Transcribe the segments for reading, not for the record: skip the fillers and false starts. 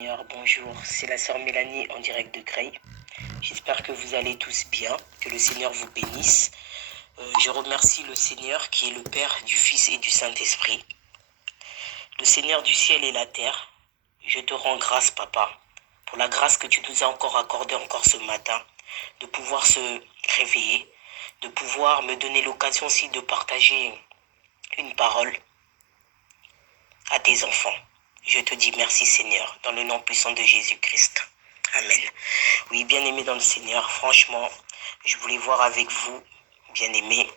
Seigneur, bonjour, c'est la sœur Mélanie en direct de Creil. J'espère que vous allez tous bien, que le Seigneur vous bénisse. Je remercie le Seigneur qui est le Père du Fils et du Saint-Esprit. Le Seigneur du ciel et la terre, je te rends grâce, Papa, pour la grâce que tu nous as encore accordée encore ce matin, de pouvoir se réveiller, de pouvoir me donner l'occasion aussi de partager une parole à tes enfants. Je te dis merci Seigneur, dans le nom puissant de Jésus-Christ. Amen. Oui, bien-aimés dans le Seigneur, franchement, je voulais voir avec vous, bien-aimés,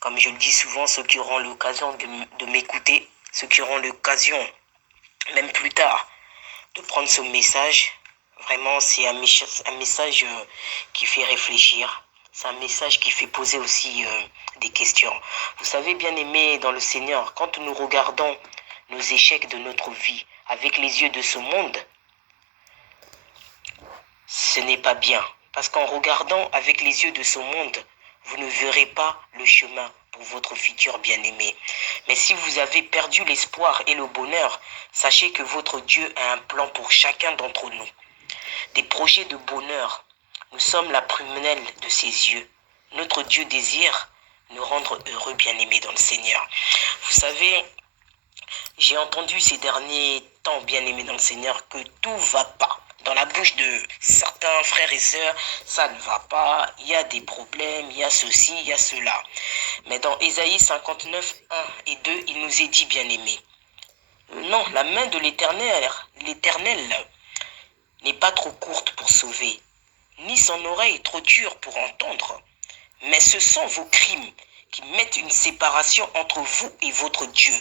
comme je le dis souvent, ceux qui auront l'occasion de m'écouter, ceux qui auront l'occasion, même plus tard, de prendre ce message. Vraiment, c'est un message qui fait réfléchir. C'est un message qui fait poser aussi des questions. Vous savez, bien-aimés dans le Seigneur, quand nous regardons nos échecs de notre vie avec les yeux de ce monde, ce n'est pas bien. Parce qu'en regardant avec les yeux de ce monde, vous ne verrez pas le chemin pour votre futur bien-aimé. Mais si vous avez perdu l'espoir et le bonheur, sachez que votre Dieu a un plan pour chacun d'entre nous. Des projets de bonheur. Nous sommes la prunelle de ses yeux. Notre Dieu désire nous rendre heureux, bien-aimés dans le Seigneur. Vous savez, j'ai entendu ces derniers temps, bien-aimés dans le Seigneur, que tout va pas. Dans la bouche de certains frères et sœurs, ça ne va pas, il y a des problèmes, il y a ceci, il y a cela. Mais dans Ésaïe 59, 1 et 2, il nous est dit, bien-aimés, non, la main de l'Éternel n'est pas trop courte pour sauver, ni son oreille trop dure pour entendre. Mais ce sont vos crimes qui mettent une séparation entre vous et votre Dieu.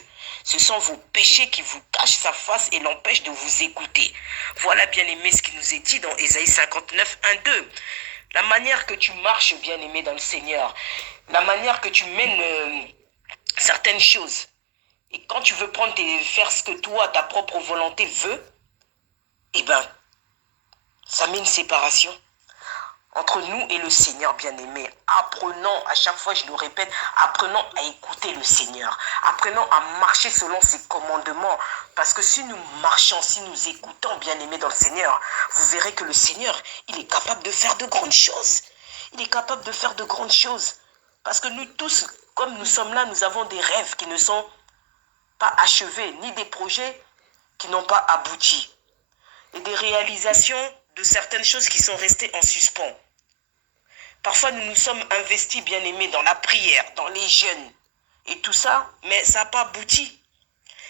Ce sont vos péchés qui vous cachent sa face et l'empêchent de vous écouter. Voilà, bien-aimé, ce qui nous est dit dans Ésaïe 59, 1, 2. La manière que tu marches, bien-aimé, dans le Seigneur, la manière que tu mènes certaines choses, et quand tu veux faire ce que toi, ta propre volonté veut, eh bien, ça met une séparation entre nous et le Seigneur bien-aimé. Apprenons, à chaque fois je le répète, apprenons à écouter le Seigneur. Apprenons à marcher selon ses commandements. Parce que si nous marchons, si nous écoutons bien-aimé dans le Seigneur, vous verrez que le Seigneur, il est capable de faire de grandes choses. Il est capable de faire de grandes choses. Parce que nous tous, comme nous sommes là, nous avons des rêves qui ne sont pas achevés, ni des projets qui n'ont pas abouti. Et des réalisations de certaines choses qui sont restées en suspens. Parfois, nous nous sommes investis, bien-aimés, dans la prière, dans les jeûnes et tout ça, mais ça n'a pas abouti.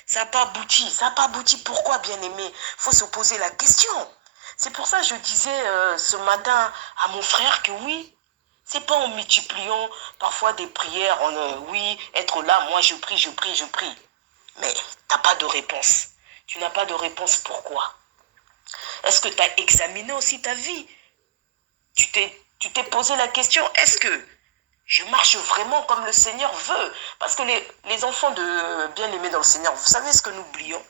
Ça n'a pas abouti. Ça n'a pas abouti. Pourquoi, bien-aimé? Il faut se poser la question. C'est pour ça que je disais ce matin à mon frère que oui, c'est pas en multipliant parfois des prières, oui, être là, moi je prie, je prie, je prie. Mais tu n'as pas de réponse. Tu n'as pas de réponse. Pourquoi? Est-ce que tu as examiné aussi ta vie? Tu t'es posé la question, est-ce que je marche vraiment comme le Seigneur veut? Parce que les enfants de bien-aimés dans le Seigneur, vous savez ce que nous oublions?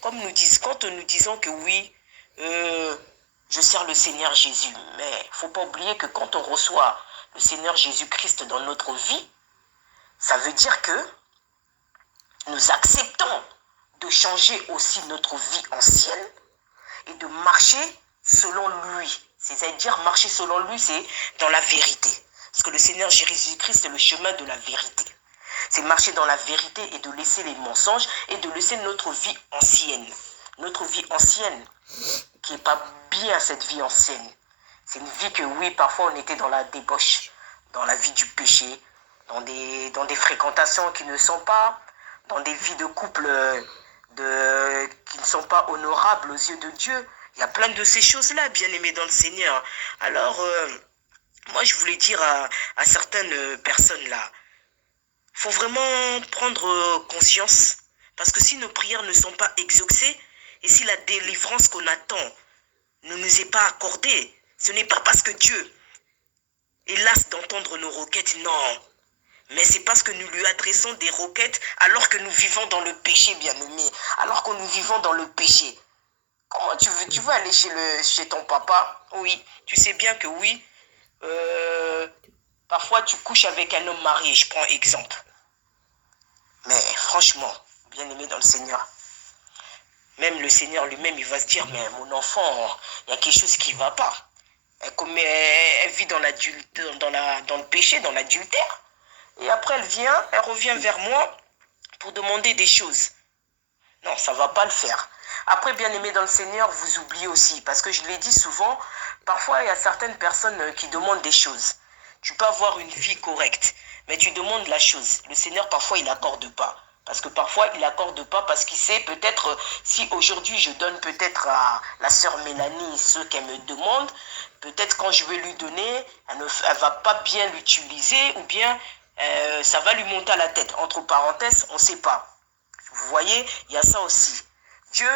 Quand nous disons que oui, je sers le Seigneur Jésus, mais il ne faut pas oublier que quand on reçoit le Seigneur Jésus-Christ dans notre vie, ça veut dire que nous acceptons de changer aussi notre vie ancienne et de marcher selon lui. C'est-à-dire marcher selon lui, c'est dans la vérité. Parce que le Seigneur Jésus-Christ, c'est le chemin de la vérité. C'est marcher dans la vérité et de laisser les mensonges et de laisser notre vie ancienne. Notre vie ancienne, qui n'est pas bien cette vie ancienne. C'est une vie que oui, parfois on était dans la débauche, dans la vie du péché, dans des fréquentations qui ne sont pas, dans des vies de couple qui ne sont pas honorables aux yeux de Dieu. Il y a plein de ces choses-là, bien aimées dans le Seigneur. Alors, moi, je voulais dire à certaines personnes là, il faut vraiment prendre conscience, parce que si nos prières ne sont pas exaucées, et si la délivrance qu'on attend ne nous est pas accordée, ce n'est pas parce que Dieu est las d'entendre nos requêtes, non. Mais c'est parce que nous lui adressons des requêtes alors que nous vivons dans le péché, bien-aimé. Alors que nous vivons dans le péché. Comment tu veux aller chez ton papa? Oui, tu sais bien que oui. Parfois, tu couches avec un homme marié, je prends exemple. Mais franchement, bien-aimé dans le Seigneur, Même le Seigneur lui-même, il va se dire, mais mon enfant, il y a quelque chose qui ne va pas. Elle vit dans le péché, dans l'adultère. Et après, elle revient vers moi pour demander des choses. Non, ça ne va pas le faire. Après, bien aimé dans le Seigneur, vous oubliez aussi, parce que je l'ai dit souvent, parfois il y a certaines personnes qui demandent des choses. Tu peux avoir une vie correcte, mais tu demandes la chose. Le Seigneur, parfois, il n'accorde pas. Parce que parfois, il n'accorde pas parce qu'il sait peut-être, si aujourd'hui je donne peut-être à la sœur Mélanie ce qu'elle me demande, peut-être quand je vais lui donner, elle ne va pas bien l'utiliser ou bien ça va lui monter à la tête. Entre parenthèses, on ne sait pas. Vous voyez, il y a ça aussi. Dieu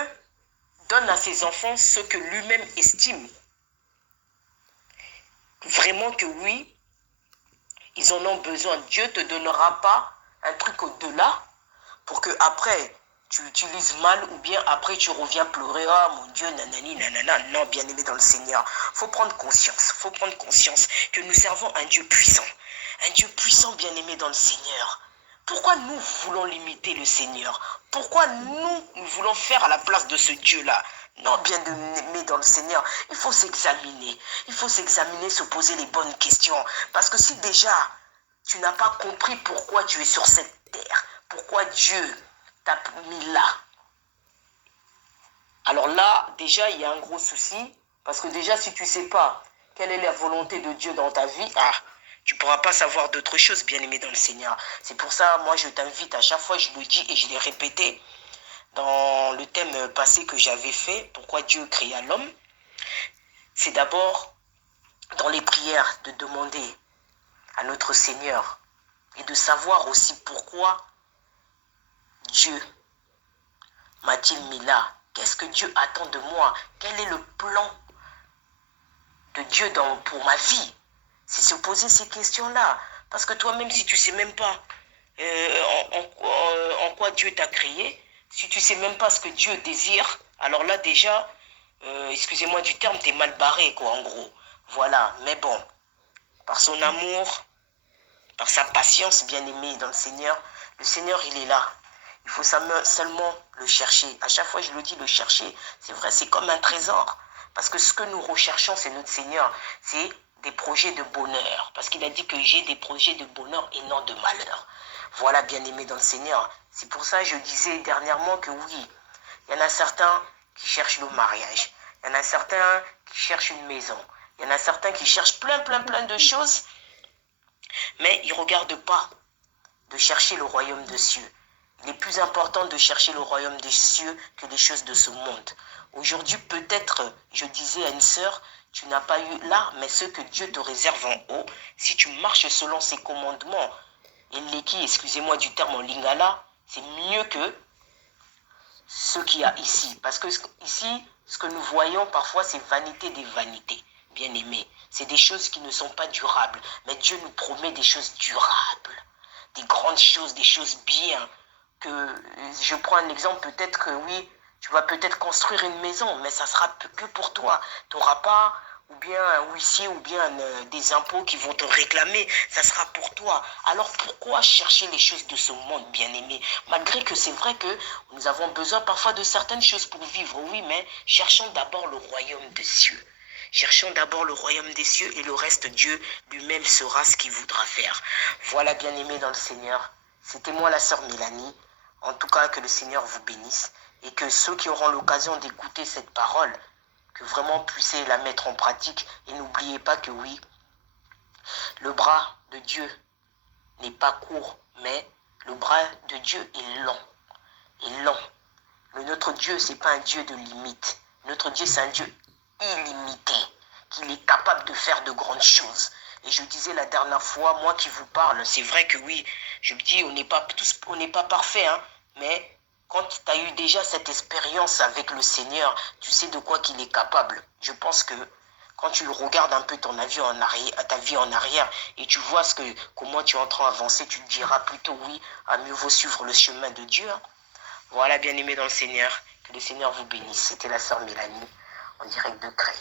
donne à ses enfants ce que lui-même estime. Vraiment que oui, ils en ont besoin. Dieu ne te donnera pas un truc au-delà pour que après tu utilises mal ou bien après tu reviens pleurer. Ah mon Dieu, nanani, nanana. Non, bien aimé dans le Seigneur. Faut prendre conscience que nous servons un Dieu puissant. Un Dieu puissant, bien aimé dans le Seigneur. Pourquoi nous voulons limiter le Seigneur? Pourquoi nous voulons faire à la place de ce Dieu-là? Non, bien aimé dans le Seigneur, il faut s'examiner. Il faut s'examiner, se poser les bonnes questions. Parce que si déjà tu n'as pas compris pourquoi tu es sur cette terre, pourquoi Dieu t'a mis là, alors là, déjà, il y a un gros souci. Parce que déjà, si tu ne sais pas quelle est la volonté de Dieu dans ta vie, tu ne pourras pas savoir d'autres choses, bien aimé dans le Seigneur. C'est pour ça, moi, je t'invite, à chaque fois, je le dis et je l'ai répété dans le thème passé que j'avais fait, pourquoi Dieu créa l'homme. C'est d'abord, dans les prières, de demander à notre Seigneur et de savoir aussi pourquoi Dieu m'a-t-il mis là. Qu'est-ce que Dieu attend de moi? Quel est le plan de Dieu pour ma vie? C'est se poser ces questions-là. Parce que toi-même, si tu ne sais même pas en quoi Dieu t'a créé, si tu ne sais même pas ce que Dieu désire, alors là déjà, excusez-moi du terme, t'es mal barré, quoi, en gros. Voilà, mais bon, par son amour, par sa patience bien-aimée dans le Seigneur, il est là. Il faut seulement le chercher. À chaque fois, je le dis, le chercher, c'est vrai, c'est comme un trésor. Parce que ce que nous recherchons, c'est notre Seigneur. C'est des projets de bonheur. Parce qu'il a dit que j'ai des projets de bonheur et non de malheur. Voilà, bien-aimé dans le Seigneur. C'est pour ça que je disais dernièrement que oui, il y en a certains qui cherchent le mariage. Il y en a certains qui cherchent une maison. Il y en a certains qui cherchent plein de choses. Mais ils ne regardent pas de chercher le royaume des cieux. Il est plus important de chercher le royaume des cieux que les choses de ce monde. Aujourd'hui, peut-être, je disais à une sœur, tu n'as pas eu là, mais ce que Dieu te réserve en haut, si tu marches selon ses commandements, et l'équi, excusez-moi du terme en lingala, c'est mieux que ce qu'il y a ici. Parce que ici, ce que nous voyons parfois, c'est vanité des vanités, bien aimés. C'est des choses qui ne sont pas durables. Mais Dieu nous promet des choses durables, des grandes choses, des choses bien. Je prends un exemple, peut-être que oui, tu vas peut-être construire une maison, mais ça sera que pour toi. Tu n'auras pas ou bien un huissier ou bien des impôts qui vont te réclamer, ça sera pour toi. Alors pourquoi chercher les choses de ce monde, bien-aimé? Malgré que c'est vrai que nous avons besoin parfois de certaines choses pour vivre, oui, mais cherchons d'abord le royaume des cieux. Cherchons d'abord le royaume des cieux et le reste, Dieu lui-même saura ce qu'il voudra faire. Voilà, bien-aimé dans le Seigneur. C'était moi, la sœur Mélanie. En tout cas, que le Seigneur vous bénisse et que ceux qui auront l'occasion d'écouter cette parole, que vraiment puissiez la mettre en pratique. Et n'oubliez pas que oui, le bras de Dieu n'est pas court, mais le bras de Dieu est long. Est long. Notre Dieu, ce n'est pas un Dieu de limite. Notre Dieu, c'est un Dieu illimité, qu'il est capable de faire de grandes choses. Et je disais la dernière fois, moi qui vous parle, c'est vrai que oui, je me dis, on n'est pas parfait, hein, mais quand tu as eu déjà cette expérience avec le Seigneur, tu sais de quoi qu'il est capable. Je pense que quand tu regardes un peu ta vie en arrière et tu vois comment tu es en train d'avancer, tu te diras plutôt oui, à mieux vaut suivre le chemin de Dieu. Hein. Voilà, bien aimé dans le Seigneur, que le Seigneur vous bénisse. C'était la sœur Mélanie, en direct de Creil.